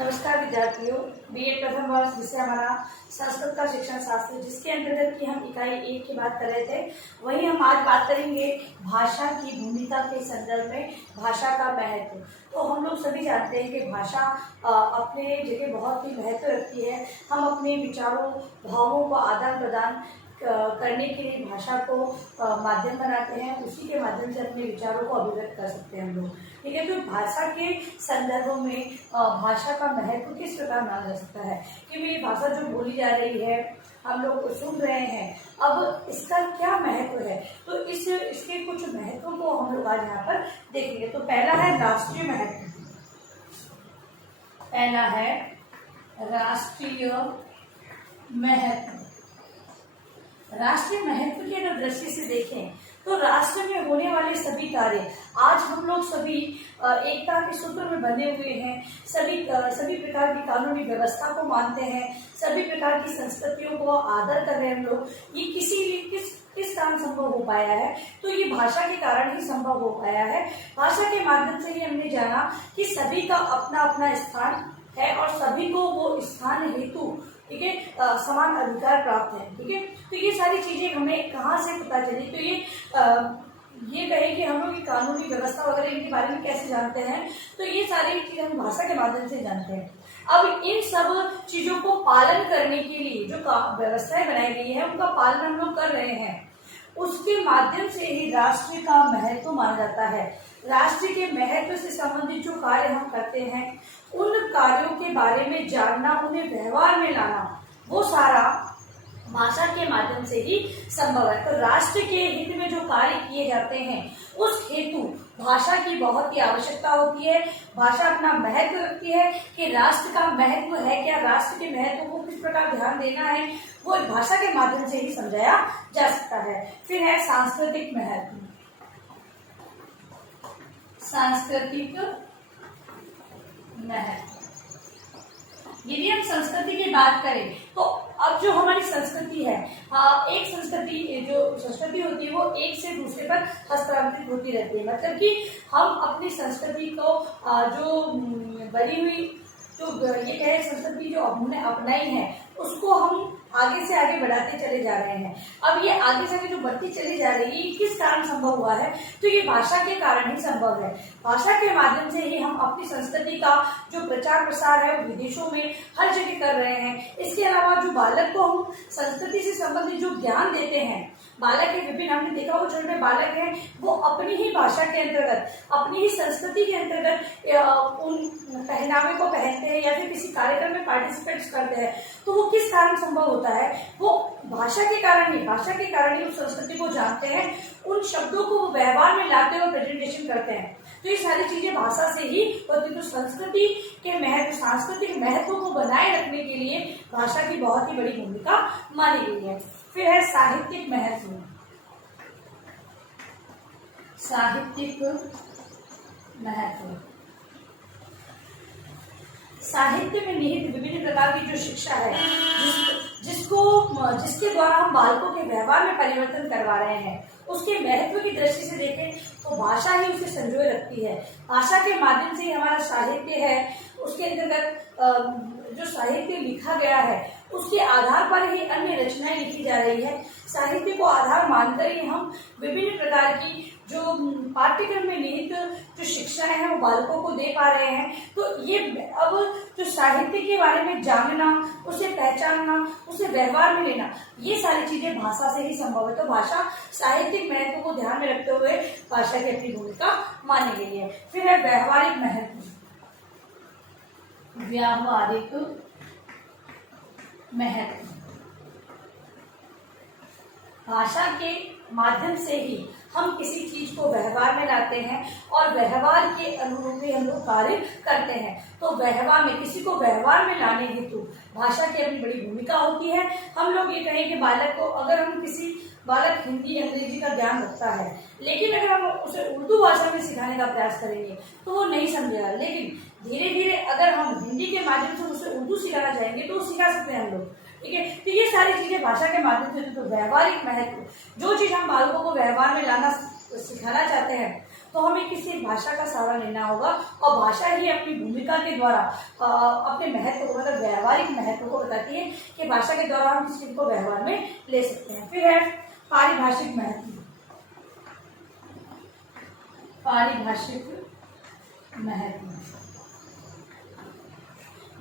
नमस्कार विद्यार्थियों, बीए प्रथम वर्ष विषय हमारा संस्कृत का शिक्षण शास्त्र, जिसके अंतर्गत की हम इकाई 1 की बात कर रहे थे, वही हम आज बात करेंगे भाषा की भूमिका के संदर्भ में भाषा का महत्व। तो हम लोग सभी जानते हैं कि भाषा अपने जगह बहुत ही महत्व रखती है। हम अपने विचारों भावों का आदान प्रदान करने के लिए भाषा को माध्यम बनाते हैं। उसी के माध्यम से अपने विचारों को अभिव्यक्त कर सकते हैं हम लोग। ठीक है, तो भाषा के संदर्भों में भाषा का महत्व किस प्रकार माना जा सकता है कि मेरी भाषा जो बोली जा रही है, हम लोग सुन रहे हैं, अब इसका क्या महत्व है। तो इसके कुछ महत्वों को हम लोग आज यहाँ पर देखेंगे। तो पहला है राष्ट्रीय महत्व। पहला है राष्ट्रीय महत्व। राष्ट्रीय महत्व की अगर दृष्टि से देखें तो राष्ट्र में होने वाले सभी कार्य, आज हम लोग सभी एकता के सूत्र में बने हुए हैं, सभी प्रकार की कानूनी व्यवस्था को मानते हैं, सभी प्रकार की संस्कृतियों को आदर कर रहे हैं हम लोग। ये किस कारण संभव हो पाया है? तो ये भाषा के कारण ही संभव हो पाया है। भाषा के माध्यम से ही हमने जाना कि सभी का अपना अपना स्थान है और सभी को वो स्थान हेतु, ठीक है, समान अधिकार प्राप्त है। ठीक है, तो ये सारी चीजें हमें कहाँ से पता चली? तो ये कहे कि हम लोग कानूनी व्यवस्था वगैरह इनके बारे में कैसे जानते हैं? तो ये सारी चीजें हम भाषा के माध्यम से जानते हैं। अब इन सब चीजों को पालन करने के लिए जो व्यवस्थाएं बनाई गई है, उनका पालन हम लोग कर रहे हैं। उसके माध्यम से ही राष्ट्र का महत्व माना जाता है। राष्ट्र के महत्व से संबंधित जो कार्य हम करते हैं, उन कार्यों के बारे में जानना, उन्हें व्यवहार में लाना, वो सारा भाषा के माध्यम से ही संभव है। तो राष्ट्र के हित में जो कार्य किए जाते हैं, उस हेतु भाषा की बहुत ही आवश्यकता होती है। भाषा अपना महत्व रखती है कि राष्ट्र का महत्व है क्या, राष्ट्र के महत्व को किस प्रकार ध्यान देना है, वो भाषा के माध्यम से ही समझाया जा सकता है। फिर है सांस्कृतिक महत्व। सांस्कृतिक महत्व, यदि हम संस्कृति की बात करें तो अब जो हमारी संस्कृति है, एक संस्कृति होती है, वो एक से दूसरे पर हस्तांतरित होती रहती है। मतलब कि हम अपनी संस्कृति को जो बनी हुई जो ये कहे संस्कृति जो हमने अपनाई है, उसको हम आगे से आगे बढ़ाते चले जा रहे हैं। अब ये आगे से आगे जो बढ़ती चली जा रही है, किस कारण संभव हुआ है? तो ये भाषा के कारण ही संभव है। भाषा के माध्यम से ही हम अपनी संस्कृति का जो प्रचार प्रसार है, वो विदेशों में हर जगह कर रहे हैं। इसके अलावा जो बालक को हम संस्कृति से संबंधित जो ज्ञान देते हैं, बालक के विभिन्न, हमने देखा वो छोटे बालक हैं, वो अपनी ही भाषा के अंतर्गत, अपनी ही संस्कृति के अंतर्गत उन पहनावे को पहनते हैं या फिर किसी कार्यक्रम में पार्टिसिपेट करते हैं। तो वो किस कारण संभव होता है? वो भाषा के कारण ही उस संस्कृति को जानते हैं, उन शब्दों को वो व्यवहार में लाते हुए प्रेजेंटेशन करते हैं। तो ये सारी चीजें भाषा से ही होती। तो संस्कृति के महत्व, सांस्कृतिक महत्व को बनाए रखने के लिए भाषा की बहुत ही बड़ी भूमिका मानी गई है। फिर है साहित्यिक महत्व। साहित्यिक महत्व, साहित्य में निहित विभिन्न प्रकार की जो शिक्षा है, जिसके द्वारा हम बालकों के व्यवहार में परिवर्तन करवा रहे हैं, उसके महत्व की दृष्टि से देखें तो भाषा ही उसे संजोए रखती है। भाषा के माध्यम से ही हमारा साहित्य है, उसके अंतर्गत जो साहित्य लिखा गया है, उसके आधार पर ही अन्य रचनाएं लिखी जा रही है। साहित्य को आधार मानकर ही हम विभिन्न प्रकार की जो पाठ्यक्रम में निहित जो शिक्षाएं हैं, वो बालकों को दे पा रहे हैं। तो ये अब जो साहित्य के बारे में जानना, उसे पहचानना, उसे व्यवहार में लेना, ये सारी चीजें भाषा से ही संभव है। तो भाषा साहित्यिक महत्व को ध्यान में रखते हुए भाषा की अपनी भूमिका मानी गई है। फिर है व्यवहारिक महत्व। व्यावहारिक महत्व, भाषा के माध्यम से ही हम किसी चीज को व्यवहार में लाते हैं और व्यवहार के अनुरूप ही हम लोग कार्य करते हैं। तो व्यवहार में, किसी को व्यवहार में लाने हेतु भाषा की अपनी बड़ी भूमिका होती है। हम लोग ये कहें कि बालक को, अगर हम किसी बालक हिंदी अंग्रेजी का ज्ञान रखता है, लेकिन अगर हम उसे उर्दू भाषा में सिखाने का प्रयास करेंगे तो वो नहीं समझेगा। लेकिन धीरे धीरे अगर हम हिंदी के माध्यम से उसे उर्दू सिखाना चाहेंगे तो वो सिखा सकते हैं हम लोग। ठीक है, तो ये सारी चीजें भाषा के माध्यम से। तो व्यवहारिक महत्व, जो चीज हम बालकों को व्यवहार में लाना सिखाना चाहते हैं, तो हमें किसी भाषा का सहारा लेना होगा और भाषा ही अपनी भूमिका के द्वारा अपने महत्व को, मतलब व्यवहारिक महत्व को बताती है कि भाषा के द्वारा हम किसी चीज को व्यवहार में ले सकते हैं। फिर है पारिभाषिक महत्व। पारिभाषिक महत्व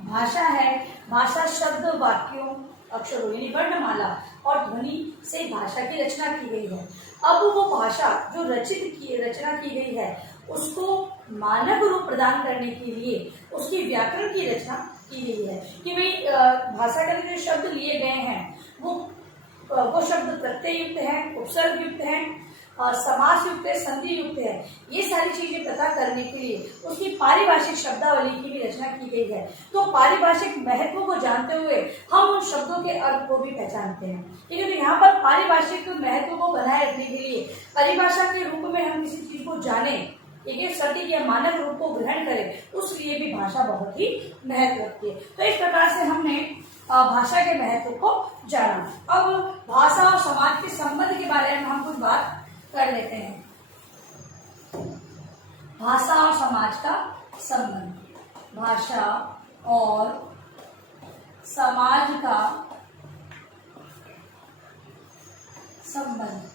भाषा है, भाषा शब्द, वाक्यों, अक्षरों यानी वर्णमाला और ध्वनि से भाषा की रचना की गई है। अब वो भाषा जो रचना की गई है उसको मानक रूप प्रदान करने के लिए उसकी व्याकरण की रचना की गई है कि भाई भाषा के जो शब्द लिए गए हैं वो शब्द प्रत्यय युक्त हैं, उपसर्ग युक्त हैं, समास युक्त है, संधि युक्त है। ये सारी चीजें पता करने के लिए उसकी पारिभाषिक शब्दावली की भी रचना की गई है। तो पारिभाषिक महत्व को जानते हुए हम उन शब्दों के अर्थ को भी पहचानते हैं। ठीक है, तो यहाँ पर पारिभाषिक महत्व को बनाए रखने के लिए परिभाषा के रूप में हम किसी चीज को जाने, एक सटीक या मानक रूप को ग्रहण करें, उस लिए भी भाषा बहुत ही महत्व रखती है। तो इस प्रकार से हमने भाषा के महत्व को जाना। अब भाषा और समाज के संबंध के बारे में हम कुछ बात कर लेते हैं। भाषा और समाज का संबंध। भाषा और समाज का संबंध।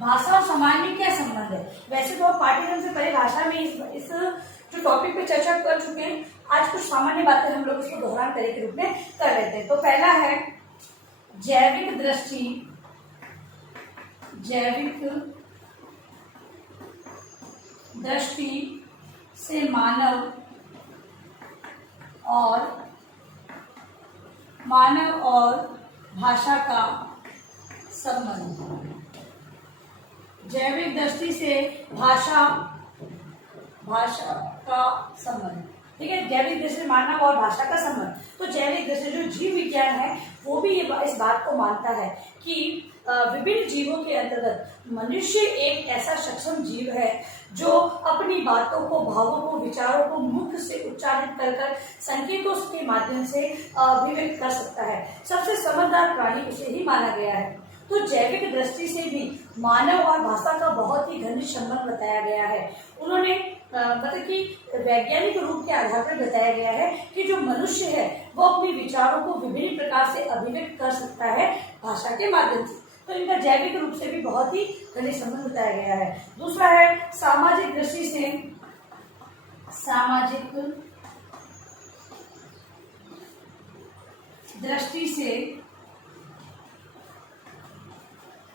भाषा और समाज में क्या संबंध है? वैसे तो आप पाठ्यक्रम से पहले भाषा में इस जो टॉपिक पे चर्चा कर चुके हैं, आज कुछ सामान्य बातें हम लोग इसको दोहरान तरह के रूप में कर लेते हैं। तो पहला है जैविक दृष्टि। जैविक दृष्टि से मानव और भाषा का संबंध। जैविक दृष्टि से भाषा का संबंध। ठीक है, जैविक दृष्टि से मानव और भाषा का संबंध। तो जैविक दृष्टि जो जीव विज्ञान है वो भी इस बात को मानता है कि विभिन्न जीवों के अंतर्गत मनुष्य एक ऐसा सक्षम जीव है जो अपनी बातों को, भावों को, विचारों को मुख से उच्चारित कर संकेतों के माध्यम से अभिव्यक्त कर सकता है। सबसे समझदार प्राणी उसे ही माना गया है। तो जैविक दृष्टि से भी मानव और भाषा का बहुत ही घनिष्ठ संबंध बताया गया है। उन्होंने मतलब कि वैज्ञानिक रूप के आधार पर बताया गया है कि जो मनुष्य है वो अपने विचारों को विभिन्न प्रकार से अभिव्यक्त कर सकता है भाषा के माध्यम से। तो इनका जैविक रूप से भी बहुत ही घनिष्ठ संबंध बताया गया है। दूसरा है सामाजिक दृष्टि से। सामाजिक दृष्टि से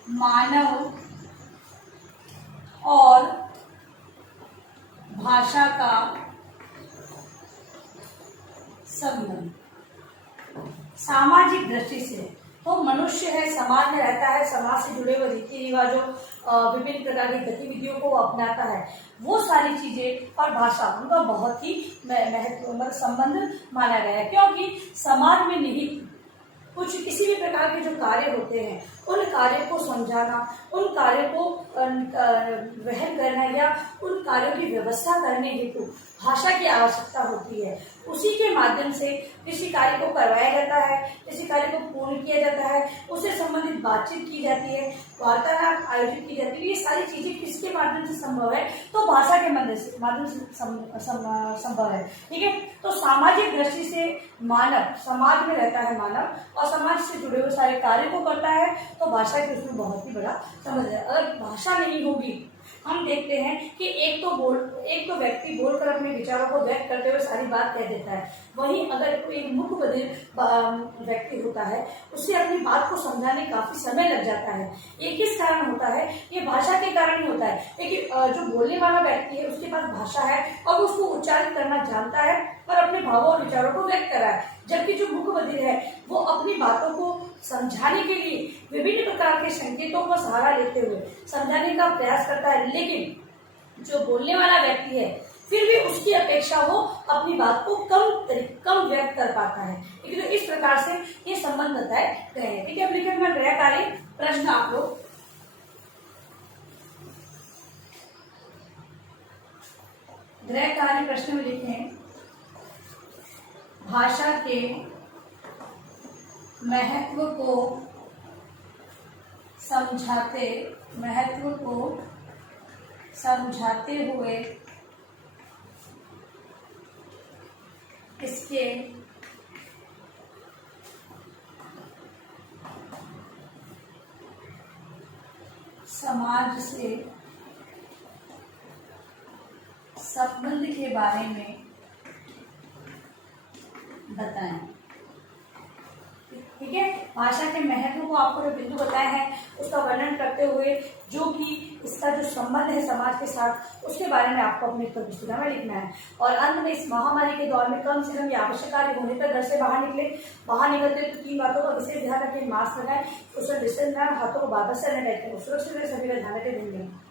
मानव और भाषा का संबंध। सामाजिक दृष्टि से तो मनुष्य है, समाज में रहता है, समाज से जुड़े हुए रीति रिवाजों, विभिन्न प्रकार की गतिविधियों को अपनाता है, वो सारी चीजें और भाषा उनका बहुत ही महत्वपूर्ण संबंध माना गया है। क्योंकि समाज में निहित कुछ किसी भी प्रकार के जो कार्य होते हैं उन कार्यों को समझाना, उन कार्यों को वहन करना या उन कार्यों की व्यवस्था करने हेतु भाषा की आवश्यकता होती है। उसी के माध्यम से किसी कार्य को करवाया जाता है, किसी कार्य को पूर्ण किया जाता है, उससे संबंधित बातचीत की जाती है, वार्तालाप आयोजित की जाती है। ये सारी चीजें किसके माध्यम से संभव है? तो भाषा के माध्यम से संभव है। ठीक है, तो सामाजिक दृष्टि से मानव समाज में रहता है, मानव और समाज से जुड़े हुए सारे कार्य को करता है, तो भाषा की उसमें बहुत ही बड़ा समझ है। अगर भाषा नहीं होगी, हम देखते हैं कि एक तो व्यक्ति बोलकर अपने विचारों को व्यक्त करते हुए सारी बात कह देता है, वहीं अगर कोई मुख बधिर व्यक्ति होता है उससे अपनी बात को समझाने काफी समय लग जाता है। ये किस कारण होता है? ये भाषा के कारण ही होता है। क्योंकि जो बोलने वाला व्यक्ति है उसके पास भाषा है और उसको उच्चारित करना जानता है और अपने भावों और विचारों को व्यक्त कर रहा है, जबकि जो मुख बधिर है वो अपनी बातों को समझाने के लिए विभिन्न प्रकार के संकेतों का सहारा लेते हुए समझाने का प्रयास करता है, लेकिन जो बोलने वाला व्यक्ति है फिर भी उसकी अपेक्षा वो अपनी बात को कम व्यक्त कर पाता है। ठीक है, तो इस प्रकार से ये संबंध बताए गए हैं। ठीक है, अब लिखे मैं गृह कार्य प्रश्न आप लोग गृह कार्य प्रश्न में लिखें, भाषा के महत्व को समझाते महत्व को समझाते हुए इसके समाज से संबंध के बारे में बताएं। ठीक है, भाषा के महत्व को आपको जो बिंदु बताए हैं उसका वर्णन करते हुए जो कि इसका जो संबंध है समाज के साथ उसके बारे में आपको अपनी पुस्तिका में लिखना है। और अंत में इस महामारी के दौर में कम से कम ये आवश्यक कार्य होने तक घर से बाहर निकले। बाहर निकलते तो 3 बातों का विशेष ध्यान रखें। मास्क लगाएं, सोशल डिस्टेंस बनाएं, हाथों को बार बार सैनिटाइज करें, सुरक्षित रहे, सभी का ध्यान रखें। धन्यवाद।